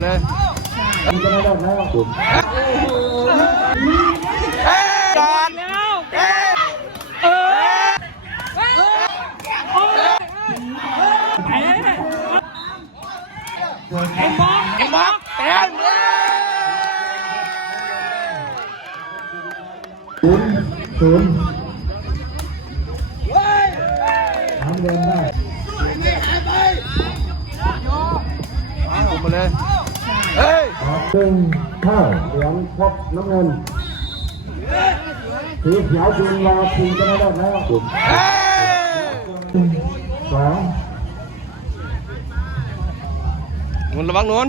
เลยมันจะได้แล้วจอดแล้วเอ้ยเออโอ้ยไอ้เนี่ยเอ็มบอกเอ็มบอกเต็มเลยศูนย์ศูนย์ทำเดินได้ผมมาเลยเฮ้ย หนึ่งเข้าเหลืองพบน้ำเงินสีเขียวจึงรอทีมจะได้แล้วเฮ้ยสองนุ่นระวังนุ่น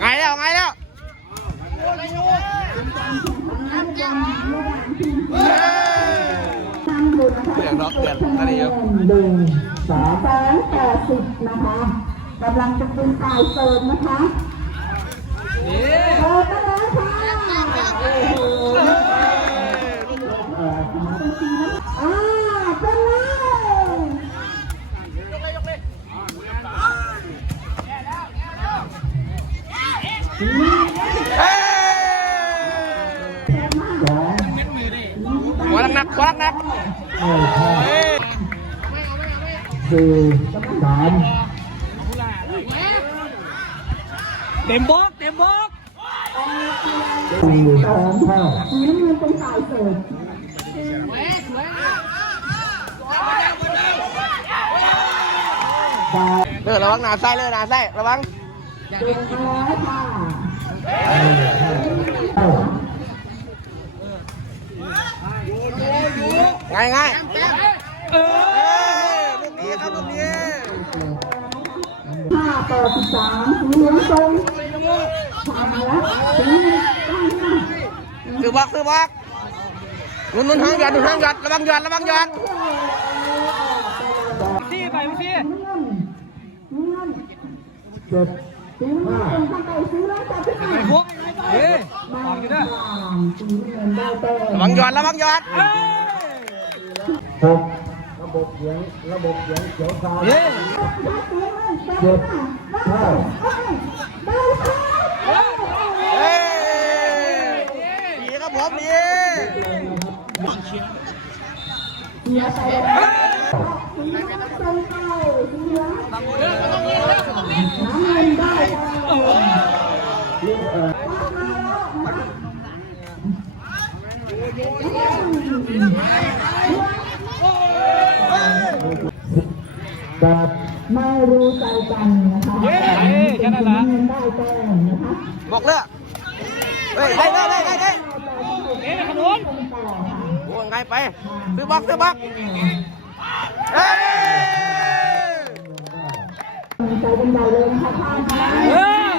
ไงแล้วไงแล้วเสีย งดอกเดือนอะไรอยู่หนึ่งสามสองแปดสิบนะคะกำลังจะเป็นฝ่ายเสิร์ฟนะคะ สี่สามเต็มบอกเต็มบอกสี่สองเข้าสีน้ำเสิบสามสีเหลืองตรงผ่านมาแล้วสีน้ำเงินได้ค่ะซื้อบอกซื้อบอกนุ่นนุ่นห้างหยอดนุ่นห้างหยอดระวังหยอดระวังหยอดพี่ไปพี่เงินเงินเจ็ดสีน้ำเงินเป็นข้างใต้สีเหลืองจับขึ้นมาไอ้พวกเฮ้ยมาออกอยู่ผ่านะนสีน้ำเงินได้แต้มระวังหยอดระวังหยอดเฮ้ยหกระ บบเสียงระบบเสียงเขียวฟ้าเฮ้ยเจ็ดเข้าเฮ้ยดีครับผมดีเสียไปแล้วสีน้ำเงินตรงไปสีเหลืองน้ำเงินได้แต้ม แปดไม่รู้ใจกันนะคะเฮ้ยแค่นั้นละเงินได้แต้มนะคะบอกเลยเฮ้ยได้ได้ได้ได้ได้เอ๊ะขนุนโอ้ไงไปซื้อบอกซื้อบอกเฮ้ยใจกันใหญ่เลยนะคะท่านคะเออ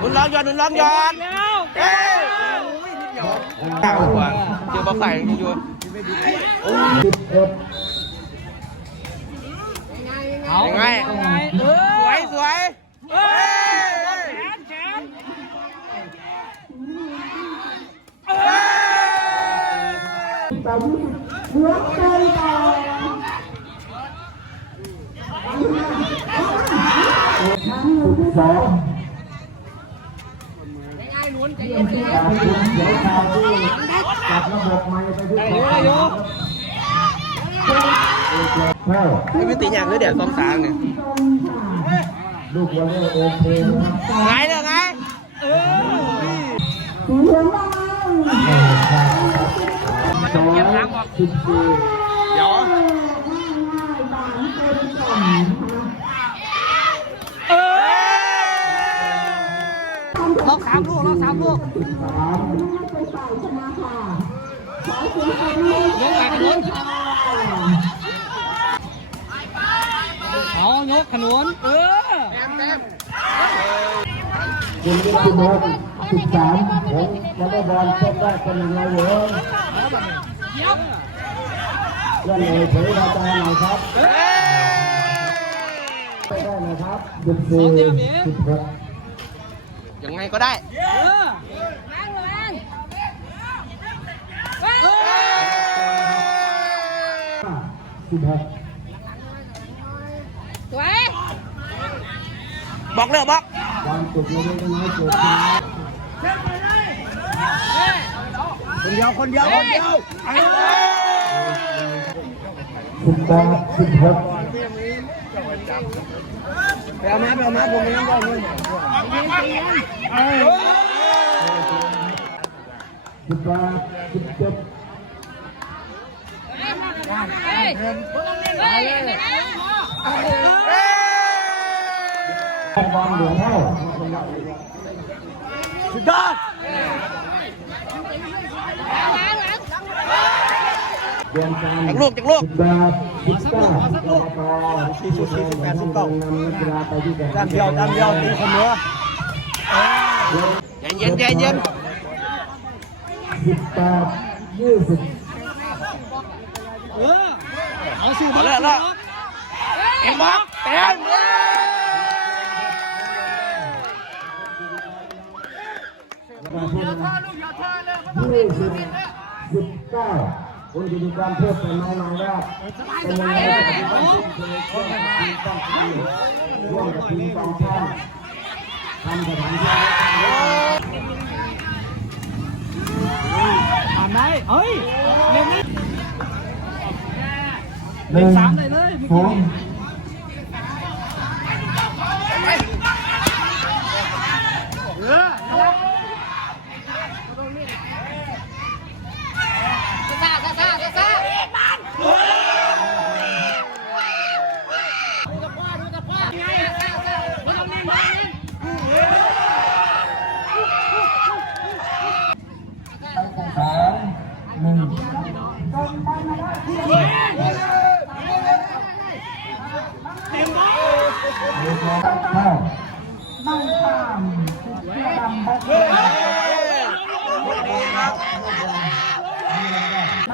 นุ่นร้องหยอดนุ่นร้องหยอดแล้วเฮ้ยกล้ากว่าเจอบอกใส่ยังอยู่สิบเอ็ด เอายังไงยังไงเอสอวยสวยเอเฮ้อยแขนแขนต่อยี่สิบเหลืองเกินต่อสิบสองการเขียวขาวที่จับระบบไม้ไปที่ได้ขอองยู่ได้อยู่เข้า นี่เป็นตีอย่างเลยเดี๋ยวสองสามเนี่ยลูกวอลเลย์โอเคไงเลยไงเออสีเหลืองได้สองสิบสี่เดี๋ยวเออล็อกสามลูกล็อกสามลูกสามเป็นฝ่ายชนะขอเสียงปรบมือยกไปขนุนเอา ยกขนุนเออคุณที่สิบหกสิบสามผมวอลเลย์บอลเซตแรกเป็นยังไงเหรอเล่นเลยเผยราจาหน่อยครับเฮ้ยไปได้นะครับสิบสี่สิบหกยังไงก็ได้เออแรงแรงเออสิบหก สวย บอกเลยบอกความสุขเล็กๆน้อยๆเกิดขึ้นคนเดียวคนเดียวคนเดียวสิบแปดสิบหกไปเอามาไปเอามาผมไปน้ำบอลเลยสิบแปดสิบเจ็ดเฮ้ยเฮ้ย บอลหลือเท่าสุดยอดเดือนการจากลูกจากลูกสิบแปดสิบเก้าอบตสี่สิบสี่สิบแปดสิบเก้านำนักกีฬาไปที่แข่งจานเดียวจานเดียวตีคนเหนือใจเย็นใจเย็นสิบแปดยี่สิบเออเอาสิเอาเลย เอาเลยเอ็มบอกเต็มยี่สิบสิบเก้าคุณจะมีการเพิ่มเป็นน้อยๆแล้วเป็นยังไงกับทีมบ้านทุ่งเคยช่วยทีมต้องทำร่วมกับทีมกองช่างทำสถานที่ผ่านได้เฮ้ยเล่นนี่หนึ่งสามเลยเลยสอง ซ่าซ่าซ่าซ่า สามหนึ่งเต็มเข้า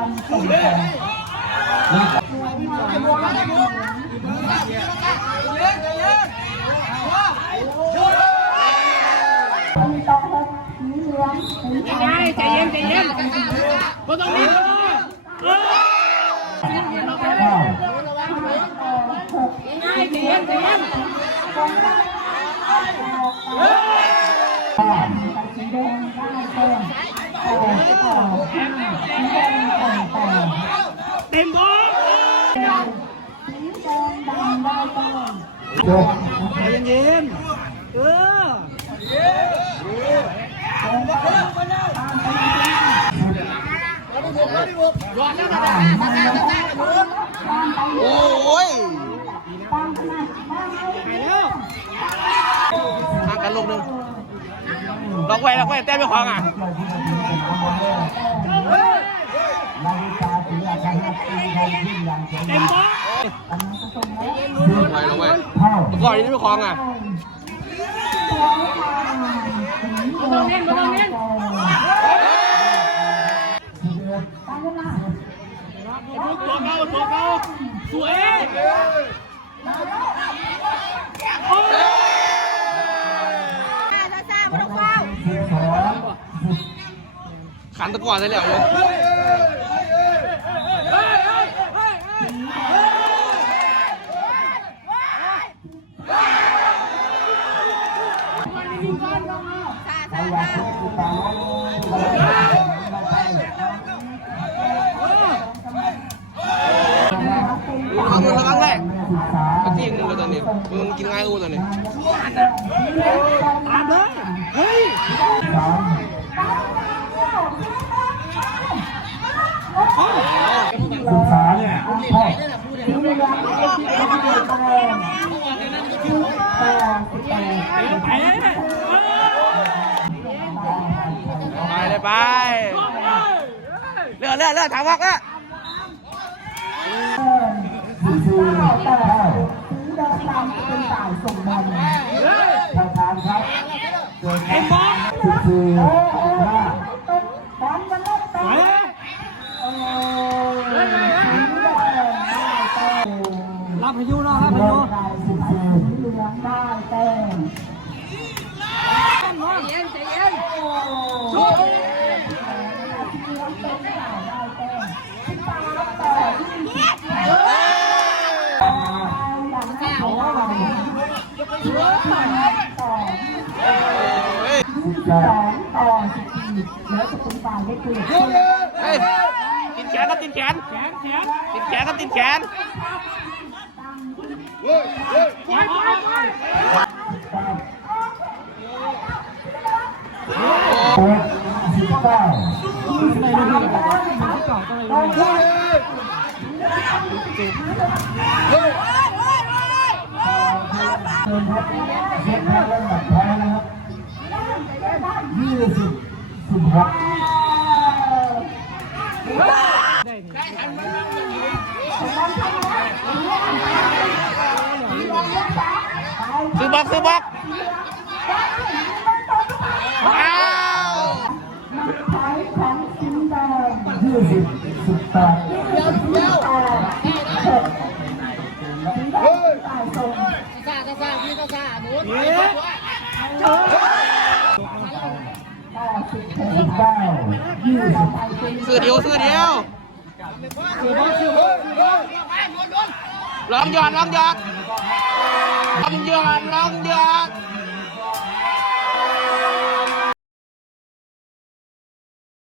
ะแพ้มันเลือกสูงแพ้ใจเย็นใจเย็นก็ต้องมีเออเก้าใจเย็นใจเย็นห้าเต็มบอล เจ็ดใจเย็นเออโอ้ยไปแล้วทางกันลูกหนึ่งล็อกไว้ล็อกไว้เต้มไปขวางอะ เต็มบอลไว้ล็อกไว้เท่าก่อนนี้ไปขวางอะไม่ต้องเล่นม่ต้องเล่นตัวเก่าตัวเก่าสวยซ่าซาไม่ต้องเฝ้าขันตะกอนได้แล้วเลย ซ่า ใคร ซ่า อยาก ซ่า เอาเงินละวังไว้ศึกษาก็ที่มึงเลยตอนนี้มึงกินง่ายกูตอนนี้ตามเลยเฮ้ย สามศึกษาเนี่ยเท่า แพ้ ไปเลยไป เลือดเลือดเลือดถามบอกอะเสี่เก้าต่อเก้าสีแดงดำเป็นฝ่ายส่งบอลประธานครับเกิดเอ็มบอลสิบสี่สิบห้าบอลมันเล่นตะเฮ้ยโอ้ยสีแดงได้เต้มรับพายุเนาะรับพายุได้เหลืองได้เต้มใจเย็นใจเย็นโอ้ยสีเหลืองเป็นฝ่ายได้เต้มสิบสามต่อยี่สิบอย่างน่าเสียดาย สิบสามต่อยี่สิบสิบแปสดองต่อสิบสี่แล้วจะเป็นฝ่ายได้เปรียบเฮ้ยติดแขนครับติดแขนแขนแขนติดแขนครับติดแขนไปไปไปแปดสิบเก้าไม่รู้ที่ไหนที่เก่าก็ไม่รู้ เชิญครับเช็คครับลำดับแพ้นะครับยี่สิบสิบหกได้นี่ซื้อบล็อกซื้อบล็อกอ้าวใช้ของสีแดงยี่สิบสิบแปดเดี๋ยวเดี๋ยวหกสี แดงฝ่ายส่งต่อสิบหกสิบเก้ายี่สิบฝ่ายเป็นซื้อเดียวซื้อเดียวลอลองหยอดลองหยอดลองหยอดลองหยอด